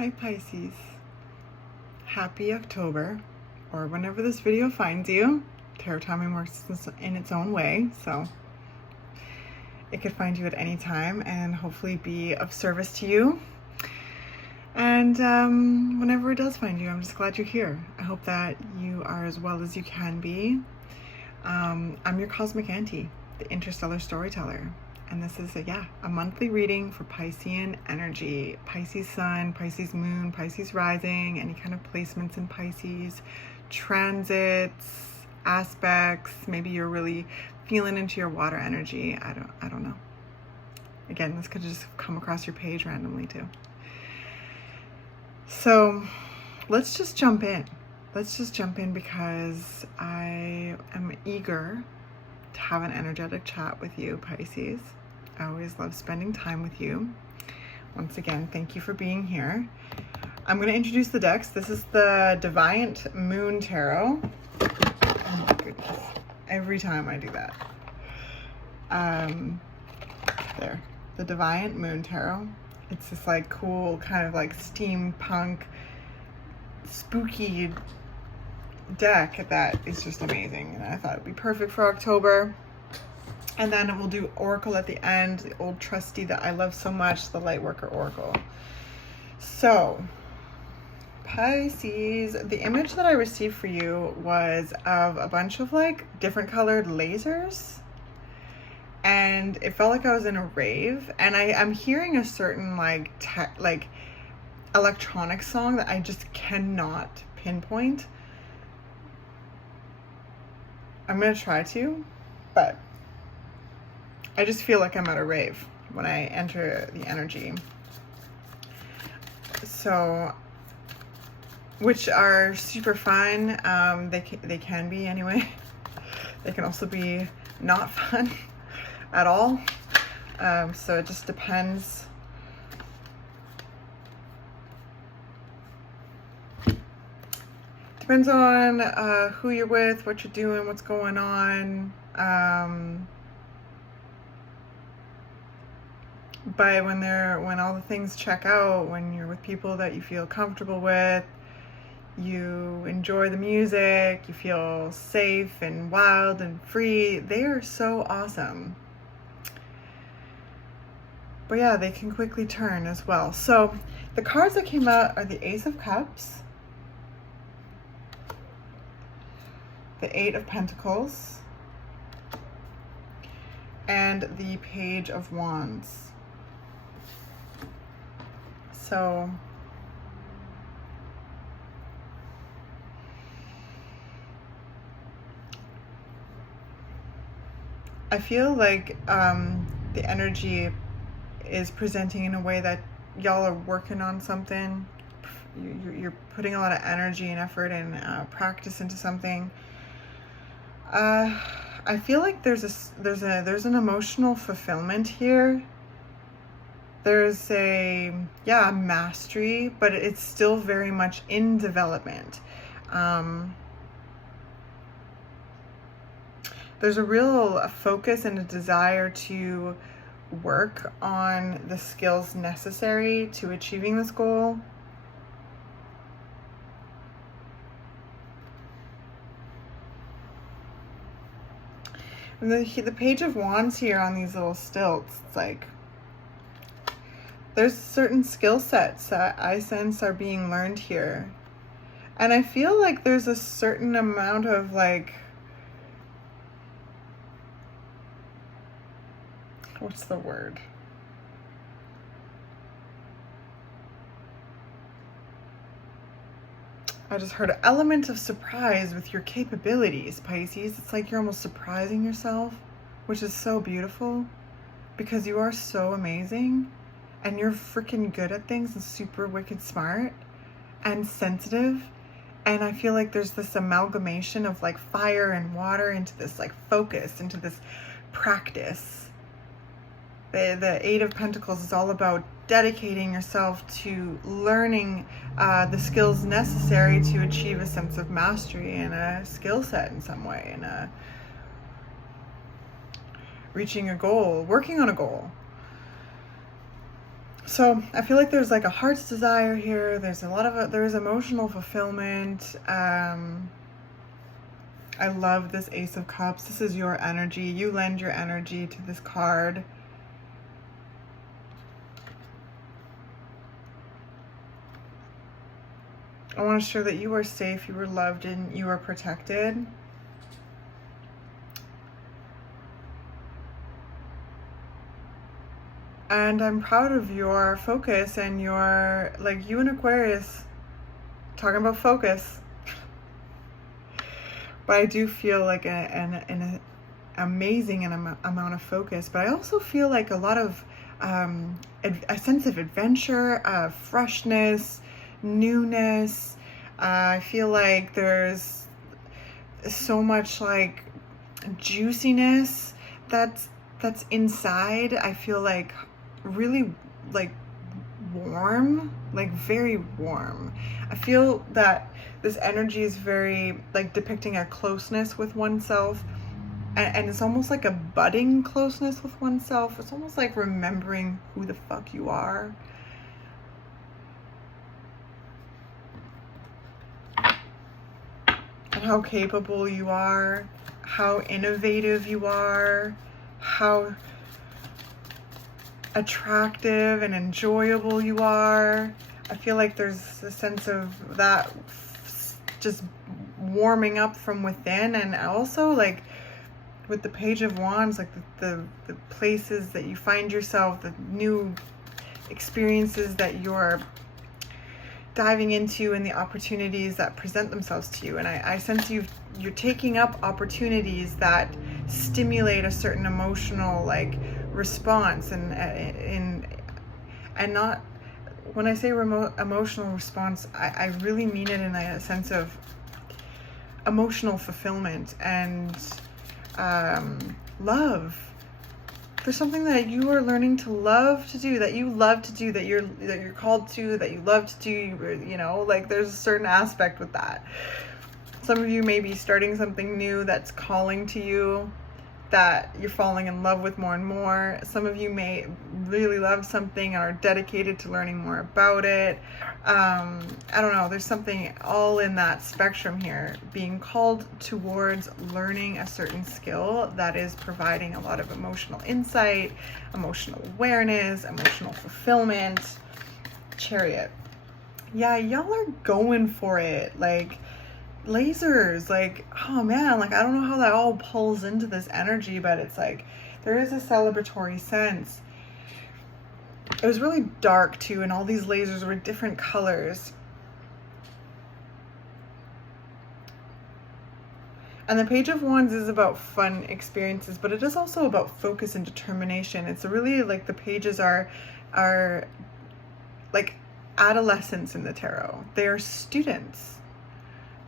Hi Pisces. Happy October, or whenever this video finds you. Tarot timing works in its own way, so it could find you at any time and hopefully be of service to you. And whenever it does find you, I'm just glad you're here. I hope that you are as well as you can be. I'm your cosmic auntie, the interstellar storyteller. And this is a monthly reading for Piscean energy. Pisces sun, Pisces moon, Pisces rising, any kind of placements in Pisces, transits, aspects. Maybe you're really feeling into your water energy. I don't know. Again, this could just come across your page randomly too. So let's just jump in. Because I am eager to have an energetic chat with you, Pisces. I always love spending time with you. Once again, thank you for being here. I'm going to introduce the decks. This is the Deviant Moon Tarot. Oh my goodness. Every time I do that. There. The Deviant Moon Tarot. It's this like cool kind of like steampunk, spooky deck that is just amazing. And I thought it'd be perfect for October. And then we'll do Oracle at the end, the old trusty that I love so much, the Lightworker Oracle. So, Pisces, the image that I received for you was of a bunch of like different colored lasers. And it felt like I was in a rave. And I'm hearing a certain like electronic song that I just cannot pinpoint. I'm gonna try to, but I just feel like I'm at a rave when I enter the energy. So, which are super fun. They can be anyway. They can also be not fun at all. So it just depends. Depends on who you're with, what you're doing, what's going on. But when all the things check out, when you're with people that you feel comfortable with, you enjoy the music, you feel safe and wild and free, they are so awesome. But yeah, they can quickly turn as well. So the cards that came out are the Ace of Cups, the Eight of Pentacles, and the Page of Wands. So I feel like the energy is presenting in a way that y'all are working on something. You're putting a lot of energy and effort and practice into something. I feel like there's an emotional fulfillment here. There's a mastery, but it's still very much in development. There's a real focus and a desire to work on the skills necessary to achieving this goal. And the Page of Wands here on these little stilts, it's like there's certain skill sets that I sense are being learned here. And I feel like there's a certain amount of like, what's the word? I just heard an element of surprise with your capabilities, Pisces. It's like you're almost surprising yourself, which is so beautiful because you are so amazing and you're freaking good at things and super wicked smart and sensitive. And I feel like there's this amalgamation of like fire and water into this like focus, into this practice. The Eight of Pentacles is all about dedicating yourself to learning the skills necessary to achieve a sense of mastery and a skill set in some way, and reaching a goal, working on a goal. So I feel like there's like a heart's desire here. There's a lot of there's emotional fulfillment. I love this Ace of Cups. This is your energy. You lend your energy to this card. I want to show that you are safe, you are loved, and you are protected. And I'm proud of your focus and your, like, you and Aquarius, talking about focus. But I do feel like an amazing amount of focus. But I also feel like a lot of, a sense of adventure, freshness, newness. I feel like there's so much like juiciness that's inside. I feel like really like warm, like very warm. I feel that this energy is very like depicting a closeness with oneself, and it's almost like a budding closeness with oneself. It's almost like remembering who the fuck you are. And how capable you are, how innovative you are, how attractive and enjoyable you are. I feel like there's a sense of that just warming up from within. And also like with the Page of Wands, like the places that you find yourself, the new experiences that you're diving into, and the opportunities that present themselves to you. And I sense you're taking up opportunities that stimulate a certain emotional like response, and not, when I say emotional response, I really mean it in a sense of emotional fulfillment and love. There's something that you are learning to love to do, that you love to do, that you're called to, that you love to do, you know, like there's a certain aspect with that. Some of you may be starting something new that's calling to you, that you're falling in love with more and more. Some of you may really love something and are dedicated to learning more about it. I don't know, there's something all in that spectrum here, being called towards learning a certain skill that is providing a lot of emotional insight, emotional awareness, emotional fulfillment. Chariot. Yeah, y'all are going for it. Like, lasers, like, oh man, like I don't know how that all pulls into this energy, but it's like there is a celebratory sense. It was really dark too, and all these lasers were different colors. And the Page of Wands is about fun experiences, but it is also about focus and determination. It's really like the pages are like adolescents in the tarot. They are students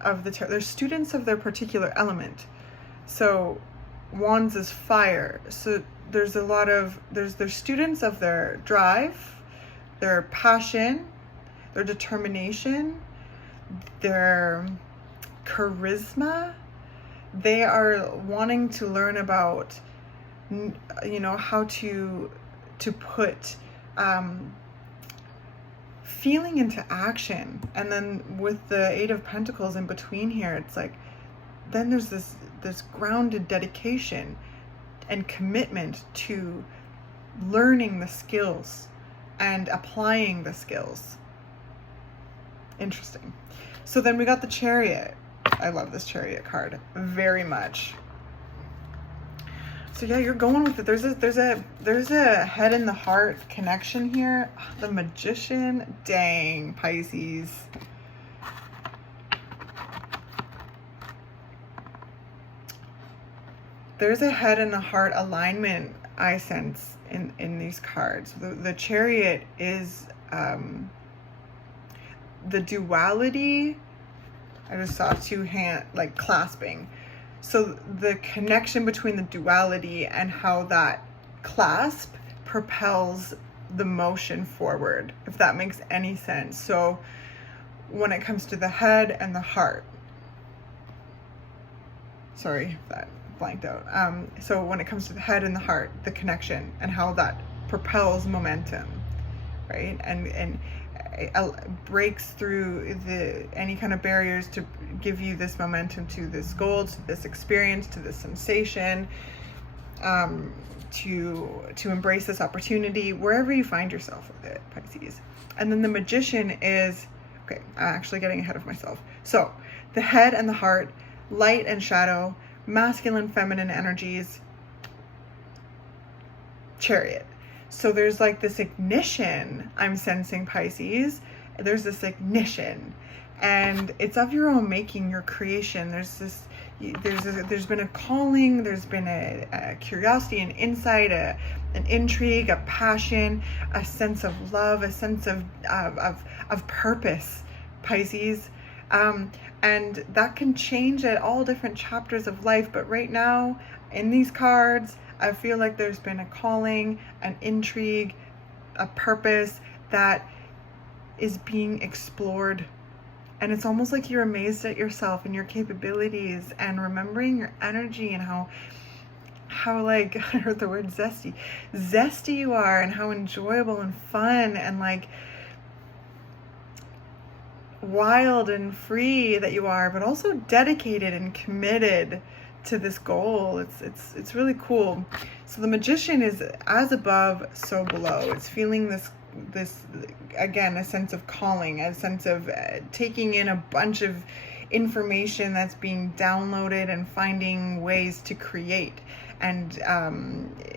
of the tarot. They're students of their particular element. So Wands is fire. So there's a lot of, they're students of their drive, their passion, their determination, their charisma. They are wanting to learn about, you know, how to put feeling into action. And then with the Eight of Pentacles in between here, it's like, then there's this grounded dedication and commitment to learning the skills and applying the skills. Interesting. So then we got the Chariot. I love this Chariot card very much. So yeah, you're going with it. There's a head in the heart connection here. The Magician, dang, Pisces. There's a head in the heart alignment I sense in these cards. The Chariot is the duality. I just saw two hands like clasping. So the connection between the duality and how that clasp propels the motion forward, if that makes any sense. So when it comes to the head and the heart, sorry if that blanked out. So when it comes to the head and the heart, the connection and how that propels momentum, right? And it breaks through any kind of barriers to give you this momentum to this goal, to this experience, to this sensation, to embrace this opportunity wherever you find yourself with it, Pisces. And then the Magician is, okay, I'm actually getting ahead of myself. So the head and the heart, light and shadow, masculine, feminine energies, Chariot. So there's like this ignition I'm sensing, Pisces. There's this ignition, and it's of your own making, your creation. There's been a calling, there's been a curiosity, an insight, an intrigue, a passion, a sense of love, a sense of purpose, Pisces. And that can change at all different chapters of life. But right now, in these cards, I feel like there's been a calling, an intrigue, a purpose that is being explored. And it's almost like you're amazed at yourself and your capabilities, and remembering your energy and how like, I heard the word zesty you are, and how enjoyable and fun and like wild and free that you are, but also dedicated and committed to this goal. It's really cool. So the Magician is as above, so below. It's feeling this again, a sense of calling, a sense of taking in a bunch of information that's being downloaded and finding ways to create and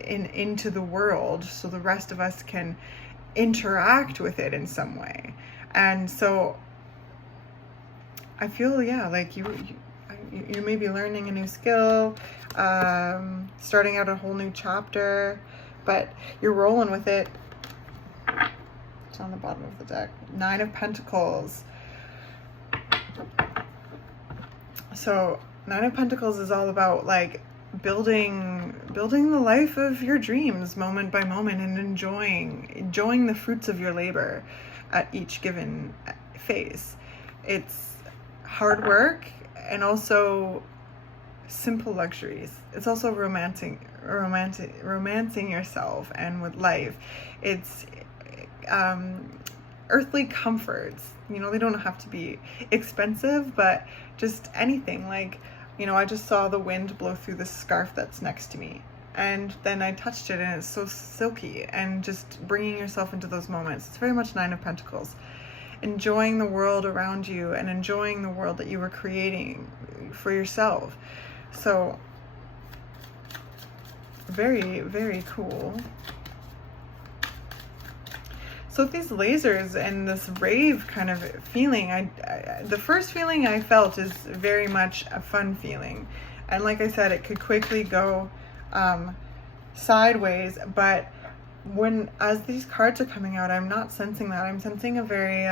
into the world, so the rest of us can interact with it in some way. And so I feel, yeah, like you may be learning a new skill, starting out a whole new chapter, but you're rolling with it. It's on the bottom of the deck. 9 of Pentacles. So 9 of Pentacles is all about like building the life of your dreams moment by moment, and enjoying the fruits of your labor at each given phase. It's hard work and also simple luxuries. It's also romancing yourself and with life. It's earthly comforts. You know, they don't have to be expensive, but just anything. Like, you know, I just saw the wind blow through the scarf that's next to me, and then I touched it and it's so silky, and just bringing yourself into those moments. It's very much 9 of Pentacles. Enjoying the world around you and enjoying the world that you were creating for yourself. So very, very cool. So these lasers and this rave kind of feeling, the first feeling I felt is very much a fun feeling. And like I said, it could quickly go sideways, but as these cards are coming out, I'm not sensing that. I'm sensing a very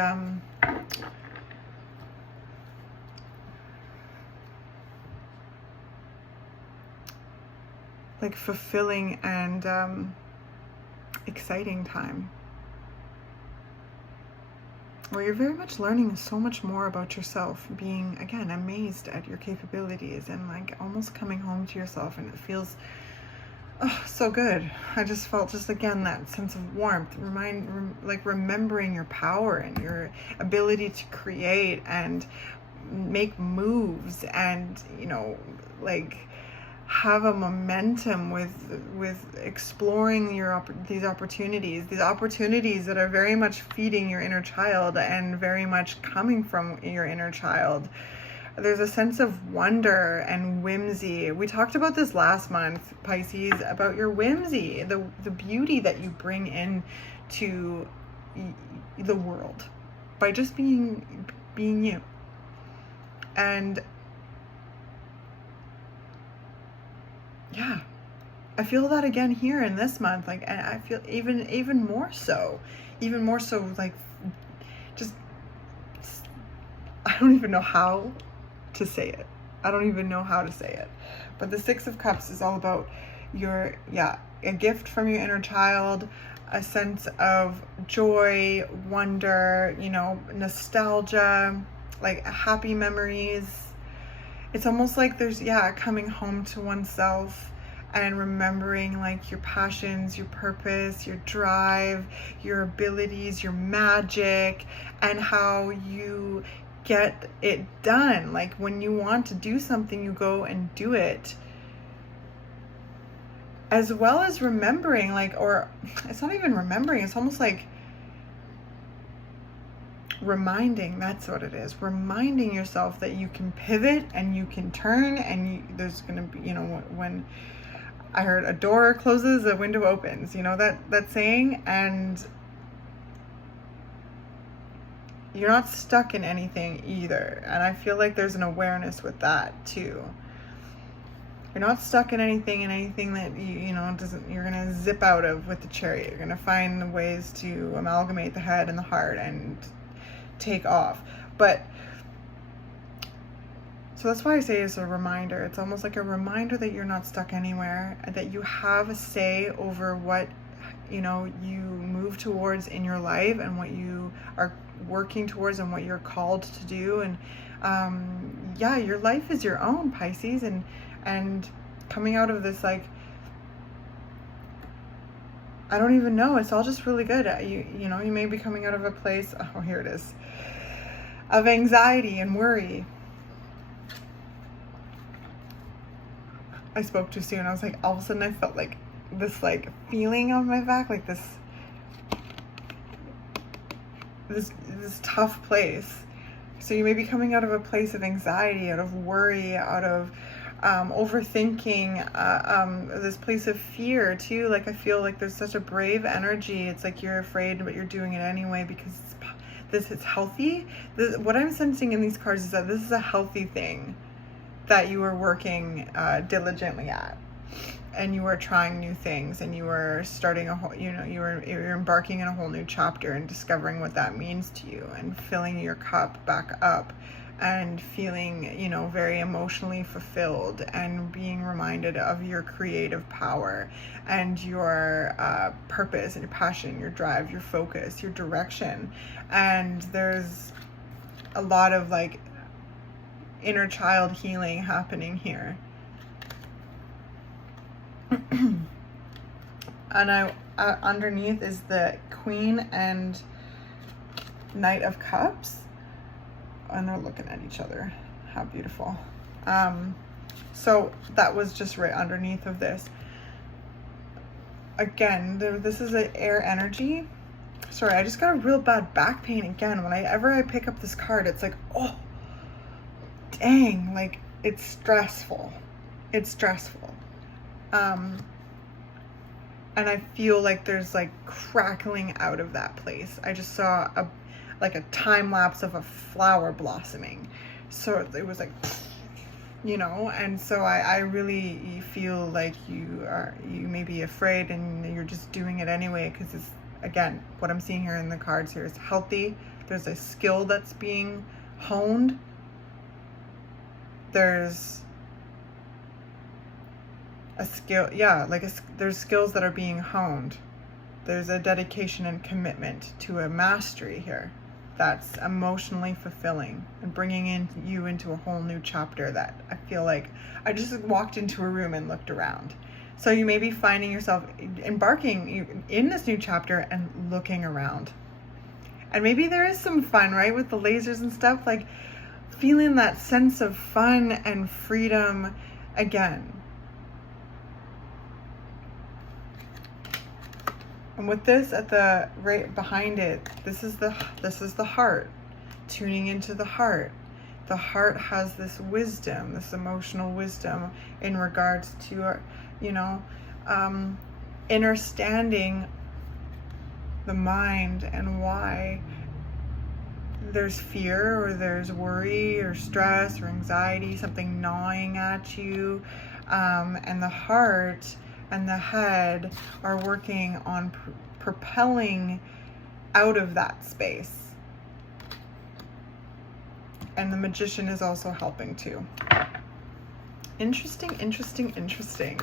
like fulfilling and exciting time, where you're very much learning so much more about yourself, being, again, amazed at your capabilities, and like almost coming home to yourself, and it feels so good. I just felt just again that sense of warmth, remembering your power and your ability to create and make moves, and, you know, like have a momentum with exploring these opportunities that are very much feeding your inner child and very much coming from your inner child. There's a sense of wonder and whimsy. We talked about this last month, Pisces, about your whimsy, the beauty that you bring in to the world by just being you. And yeah, I feel that again here in this month. Like, and I feel even more so, like, just, I don't even know how to say it. But the 6 of Cups is all about a gift from your inner child, a sense of joy, wonder, you know, nostalgia, like happy memories. It's almost like there's, coming home to oneself, and remembering like your passions, your purpose, your drive, your abilities, your magic, and how you get it done. Like when you want to do something, you go and do it. As well as remembering, like, or it's not even remembering, it's almost like reminding, that's what it is, reminding yourself that you can pivot and you can turn, and there's going to be, you know, when I heard a door closes, a window opens, you know, that saying, and you're not stuck in anything either. And I feel like there's an awareness with that too. You're not stuck in anything that you know doesn't, you're going to zip out of with the chariot. You're going to find ways to amalgamate the head and the heart and take off. But so that's why I say it's a reminder. It's almost like a reminder that you're not stuck anywhere, and that you have a say over what, you know, you move towards in your life, and what you are working towards, and what you're called to do. And yeah, your life is your own, Pisces. And coming out of this, like, I don't even know, it's all just really good. You know, you may be coming out of a place, oh, here it is, of anxiety and worry. I spoke too soon. I was like, all of a sudden I felt like this like feeling on my back, like this tough place. So you may be coming out of a place of anxiety, out of worry, out of overthinking, this place of fear too. Like I feel like there's such a brave energy. It's like you're afraid, but you're doing it anyway because this is healthy. What I'm sensing in these cards is that this is a healthy thing that you are working diligently at, and you are trying new things, and you are starting a whole, you know, you're embarking in a whole new chapter and discovering what that means to you, and filling your cup back up, and feeling, you know, very emotionally fulfilled, and being reminded of your creative power and your purpose and your passion, your drive, your focus, your direction. And there's a lot of like inner child healing happening here. And I underneath is the Queen and Knight of Cups, and they're looking at each other. How beautiful. So that was just right underneath of this. Again, this is an air energy. Sorry, I just got a real bad back pain again. Whenever I pick up this card, it's like, oh, dang, like it's stressful. It's stressful. And I feel like there's like crackling out of that place. I just saw like a time lapse of a flower blossoming. So it was like, you know, and so I really feel like you may be afraid, and you're just doing it anyway, because it's, again, what I'm seeing here in the cards here is healthy. There's a skill that's being honed. There's a skill, yeah, like there's skills that are being honed. There's a dedication and commitment to a mastery here that's emotionally fulfilling and bringing you into a whole new chapter that I feel like I just walked into a room and looked around. So you may be finding yourself embarking in this new chapter and looking around. And maybe there is some fun, right, with the lasers and stuff, like feeling that sense of fun and freedom again. And with this at the right behind it, this is the heart, tuning into the heart. The heart has this wisdom, this emotional wisdom in regards to, you know, understanding the mind and why there's fear, or there's worry or stress or anxiety, something gnawing at you, and the heart and the head are working on propelling out of that space. And the Magician is also helping too. Interesting,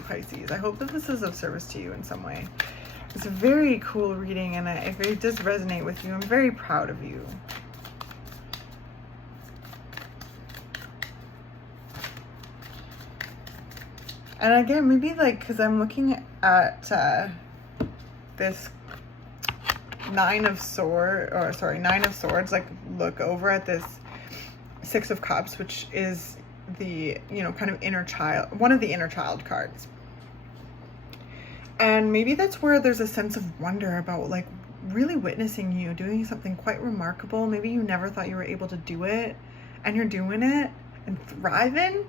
Pisces. I hope that this is of service to you in some way. It's a very cool reading, and if it does resonate with you, I'm very proud of you. And again, maybe like, because I'm looking at this Nine of Swords, like look over at this Six of Cups, which is the, you know, kind of inner child, one of the inner child cards. And maybe that's where there's a sense of wonder about like really witnessing you doing something quite remarkable. Maybe you never thought you were able to do it, and you're doing it and thriving,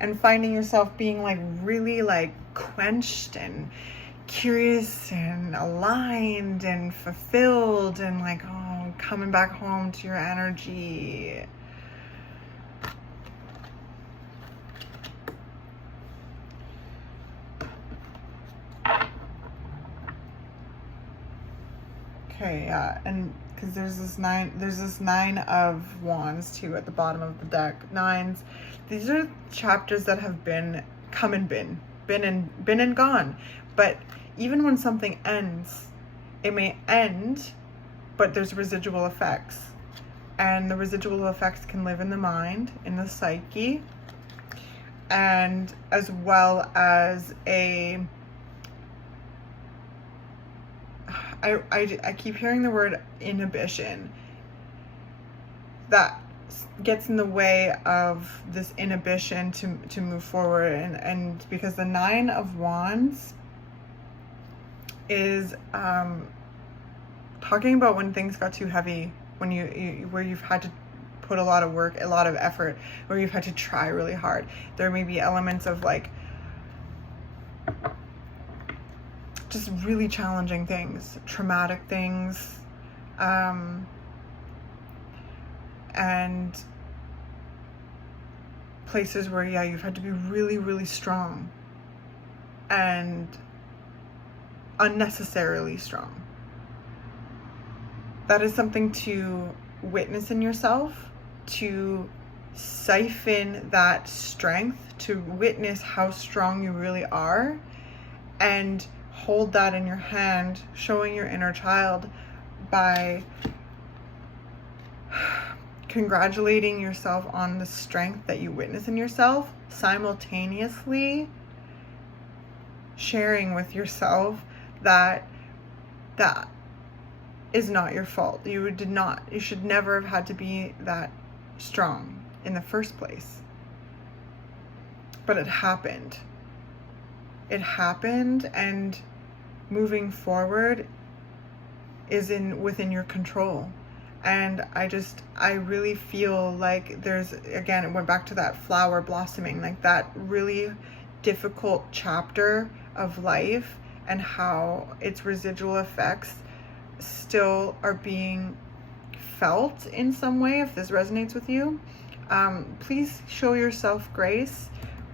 and finding yourself being like really like quenched and curious and aligned and fulfilled, and like, oh, coming back home to your energy. Okay, yeah, and because there's this nine of wands too at the bottom of the deck. Nines, these are chapters that have come and been and gone. But even when something ends, it may end, but there's residual effects, and the residual effects can live in the mind, in the psyche, and as well as I keep hearing the word inhibition that gets in the way of this inhibition to move forward. And because the Nine of Wands is talking about when things got too heavy, when where you've had to put a lot of work, a lot of effort, where you've had to try really hard. There may be elements of like just really challenging things, traumatic things, and places where, yeah, you've had to be really, really strong and unnecessarily strong. That is something to witness in yourself, to siphon that strength, to witness how strong you really are, and hold that in your hand, showing your inner child by congratulating yourself on the strength that you witness in yourself, simultaneously sharing with yourself that that is not your fault. You should never have had to be that strong in the first place. But it happened. It happened, and moving forward is within your control. And I really feel like there's, again, it went back to that flower blossoming, like that really difficult chapter of life, and how its residual effects still are being felt in some way. If this resonates with you, please show yourself grace.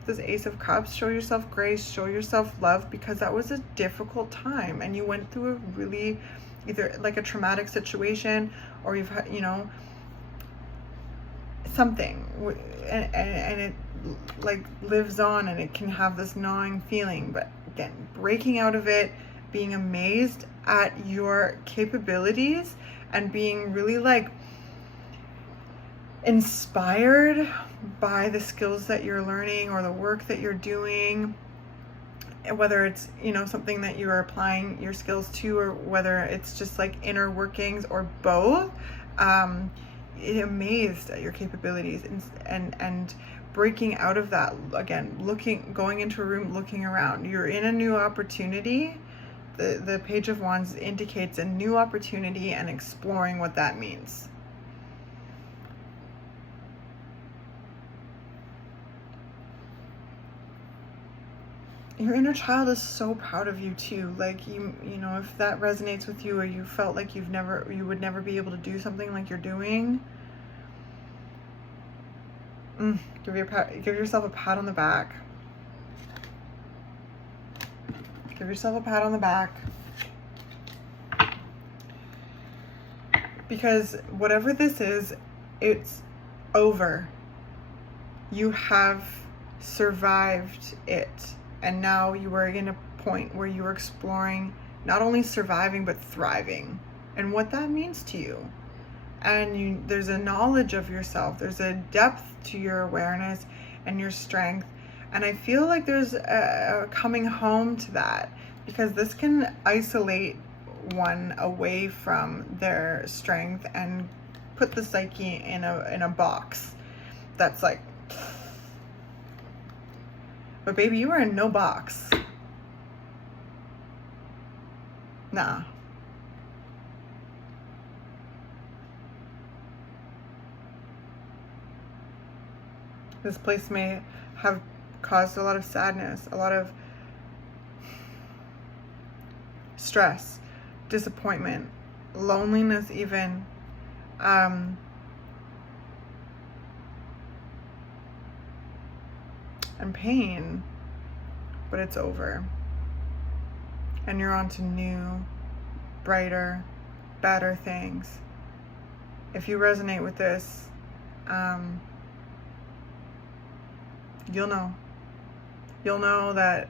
This Ace of Cups, show yourself grace, show yourself love, because that was a difficult time, and you went through a really, either like a traumatic situation, or you've had, you know, something, and it like lives on, and it can have this gnawing feeling. But again, breaking out of it, being amazed at your capabilities, and being really like inspired by the skills that you're learning or the work that you're doing, whether it's, you know, something that you are applying your skills to, or whether it's just like inner workings, or both. Amazed at your capabilities, and breaking out of that, again, going into a room, looking around, you're in a new opportunity. The Page of Wands indicates a new opportunity, and exploring what that means. Your inner child is so proud of you too. Like, you know, if that resonates with you, or you felt like you would never be able to do something like you're doing, give yourself a pat on the back. Give yourself a pat on the back. Because whatever this is, it's over. You have survived it. And now you are in a point where you are exploring not only surviving, but thriving, and what that means to you. And there's a knowledge of yourself. There's a depth to your awareness and your strength, And I feel like there's a coming home to that, because this can isolate one away from their strength and put the psyche in a box that's like, but baby, you are in no box. Nah. This place may have caused a lot of sadness, a lot of stress, disappointment, loneliness even. And pain, but it's over. And you're on to new, brighter, better things. If you resonate with this, you'll know. You'll know that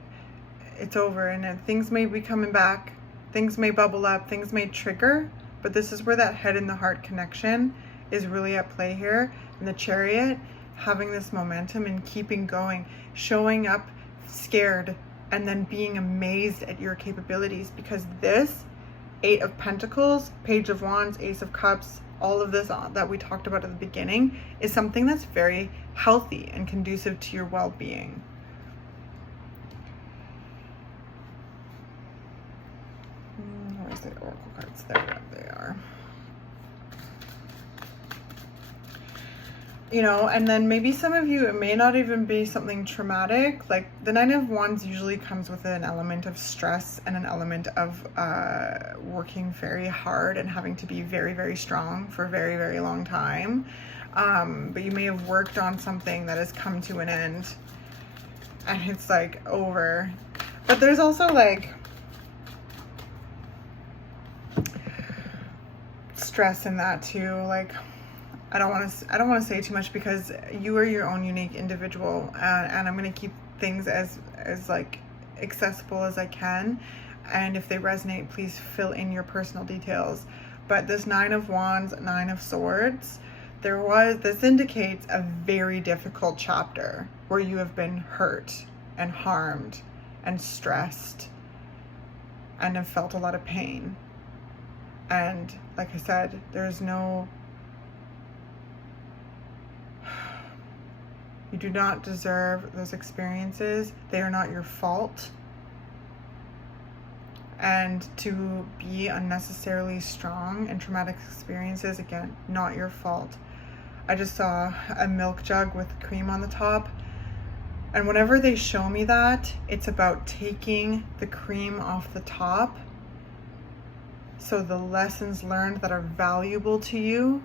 it's over, and that things may be coming back, things may bubble up, things may trigger, but this is where that head and the heart connection is really at play here. And the Chariot, having this momentum and keeping going, showing up scared, and then being amazed at your capabilities, because this 8 of Pentacles, Page of Wands, Ace of Cups, all of this that we talked about at the beginning is something that's very healthy and conducive to your well-being. Where's the Oracle cards? There they are. You know, and then maybe some of you, it may not even be something traumatic. Like the Nine of Wands usually comes with an element of stress and an element of working very hard and having to be very, very strong for a very, very long time. But you may have worked on something that has come to an end and it's like over. But there's also like stress in that too. Like, I don't want to say too much, because you are your own unique individual, and I'm going to keep things as like accessible as I can. And if they resonate, please fill in your personal details. But this Nine of Wands, Nine of Swords, this indicates a very difficult chapter where you have been hurt and harmed and stressed and have felt a lot of pain. And like I said, you do not deserve those experiences. They are not your fault. And to be unnecessarily strong in traumatic experiences, again, not your fault. I just saw a milk jug with cream on the top. And whenever they show me that, it's about taking the cream off the top. So the lessons learned that are valuable to you,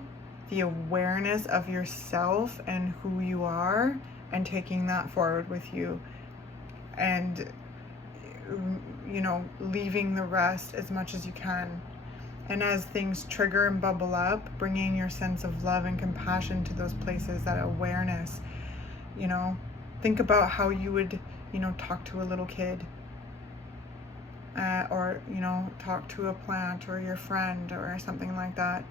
the awareness of yourself and who you are, and taking that forward with you, and you know, leaving the rest as much as you can. And as things trigger and bubble up, bringing your sense of love and compassion to those places, that awareness. You know, think about how you would, you know, talk to a little kid, or, you know, talk to a plant or your friend or something like that.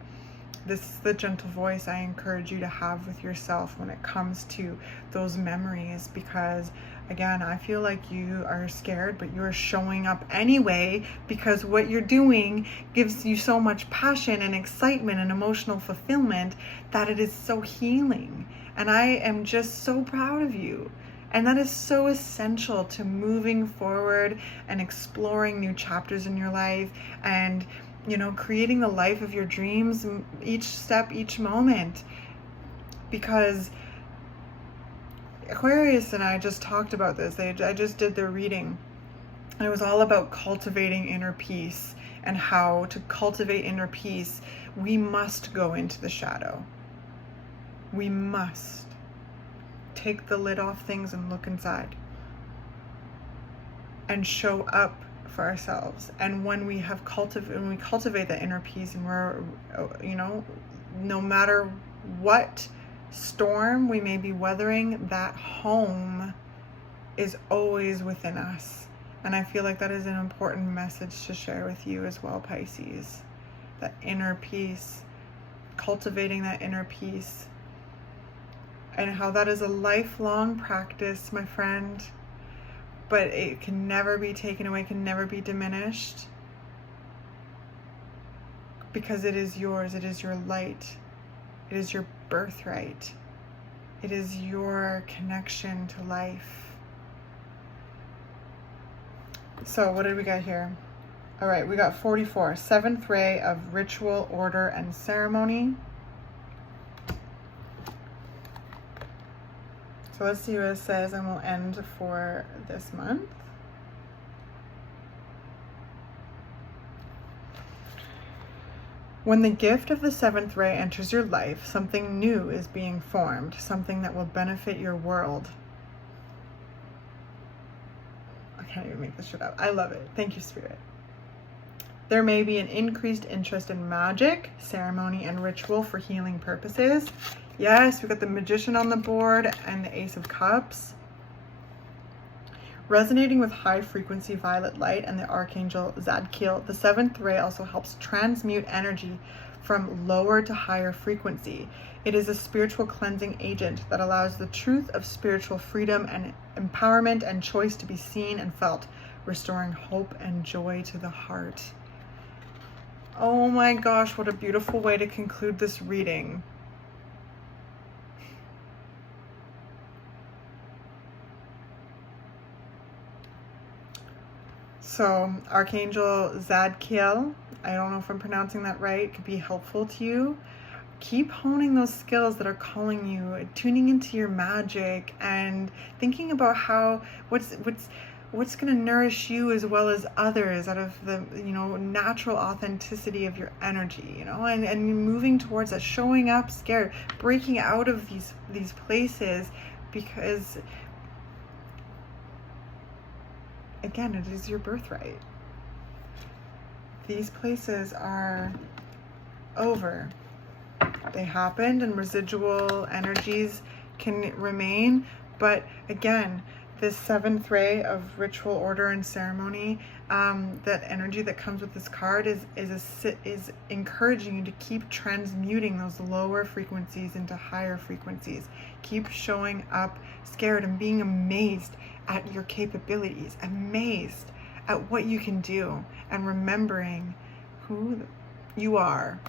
This is the gentle voice I encourage you to have with yourself when it comes to those memories, because again, I feel like you are scared, but you're showing up anyway, because what you're doing gives you so much passion and excitement and emotional fulfillment that it is so healing. And I am just so proud of you. And that is so essential to moving forward and exploring new chapters in your life, and you know, creating the life of your dreams, each step, each moment. Because Aquarius and I just talked about this. I just did their reading, and it was all about cultivating inner peace, and how to cultivate inner peace. We must go into the shadow. We must take the lid off things and look inside and show up for ourselves. And when we cultivate that inner peace, and we're, you know, no matter what storm we may be weathering, that home is always within us. And I feel like that is an important message to share with you as well, Pisces. That inner peace, cultivating that inner peace. and how that is a lifelong practice, my friend, but it can never be taken away, can never be diminished, because it is yours, it is your light, it is your birthright, it is your connection to life. So what did we got here? All right, we got 44, 7th ray of ritual, order, and ceremony. So let's see what it says, and we'll end for this month. When the gift of the 7th ray enters your life, something new is being formed, something that will benefit your world. I can't even make this shit up. I love it. Thank you, Spirit. There may be an increased interest in magic, ceremony, and ritual for healing purposes. Yes, we got the Magician on the board and the Ace of Cups. Resonating with high frequency violet light and the Archangel Zadkiel, the 7th ray also helps transmute energy from lower to higher frequency. It is a spiritual cleansing agent that allows the truth of spiritual freedom and empowerment and choice to be seen and felt, restoring hope and joy to the heart. Oh my gosh, what a beautiful way to conclude this reading. So, Archangel Zadkiel, I don't know if I'm pronouncing that right, could be helpful to you. Keep honing those skills that are calling you, tuning into your magic and thinking about how what's going to nourish you as well as others out of the, natural authenticity of your energy, and moving towards that, showing up scared, breaking out of these places, because again, it is your birthright. These places are over. They happened and residual energies can remain. But again, this 7th ray of ritual, order, and ceremony, that energy that comes with this card is encouraging you to keep transmuting those lower frequencies into higher frequencies. Keep showing up scared and being amazed at your capabilities, amazed at what you can do, and remembering who you are